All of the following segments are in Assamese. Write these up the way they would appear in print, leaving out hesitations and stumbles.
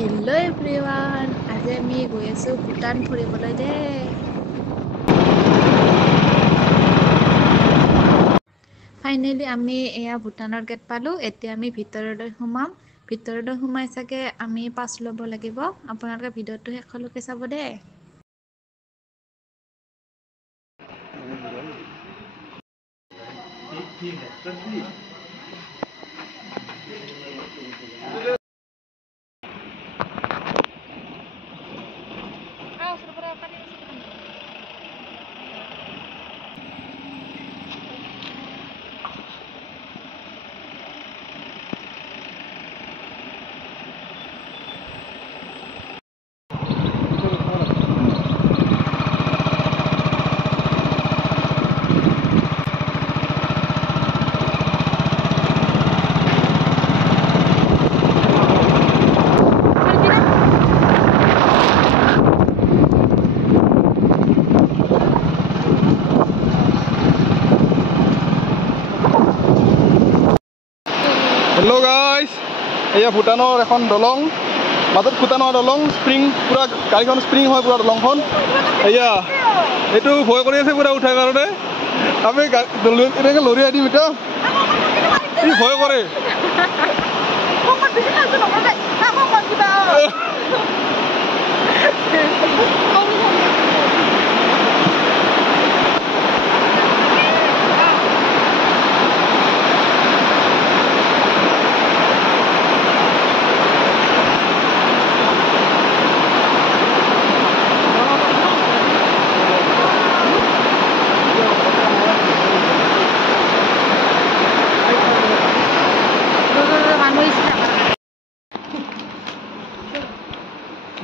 হেল্ল' এভৰিৱান, আজি আমি গৈ আছোঁ ভূটান ফুৰিবলৈ দেই। ফাইনেলি আমি এয়া ভূটানৰ গেট পালোঁ। এতিয়া আমি ভিতৰলৈ সোমাম। ভিতৰলৈ সোমাই চাগে আমি পাছ ল'ব লাগিব। আপোনালোকে ভিডিঅ'টো শেষলৈকে চাব দেই। হেল্ল' গাইজ, এয়া ভূটানৰ এখন দলং, মাজত ভূটানৰ দলং স্প্ৰিং, পুৰা গাড়ীখন স্প্ৰিং হয় পুৰা দলংখন। এয়া এইটো ভয় কৰি আছে পুৰা উঠাৰ কাৰণে। আমি এনেকৈ লৰিয়াই দিম এতিয়া, ই ভয় কৰে।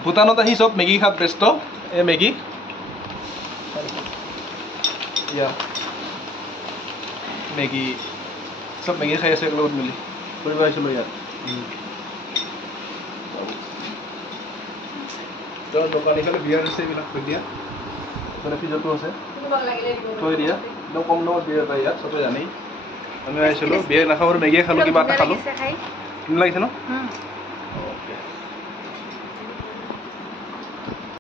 ভূটানত আহি চব মেগী খাত ব্যস্ত। এই মেগী মেগী চব মেগী খাই আছে লগত মিলি। ফুৰিব আহিছিলোঁ ইয়াত। দোকান এইফালে বিয়াৰ আছে, এইবিলাক থৈ দিয়া। মানে ফ্ৰিজতো আছে, থৈ দিয়া। একদম কম দামত বিয়াৰ পায় ইয়াত, চবে জানেই। আমি আহিছিলোঁ বিয়াৰ নাখাওঁ, মেগীয়ে খালোঁ, কিবা এটা খালোঁ। ধুনীয়া লাগিছে ন?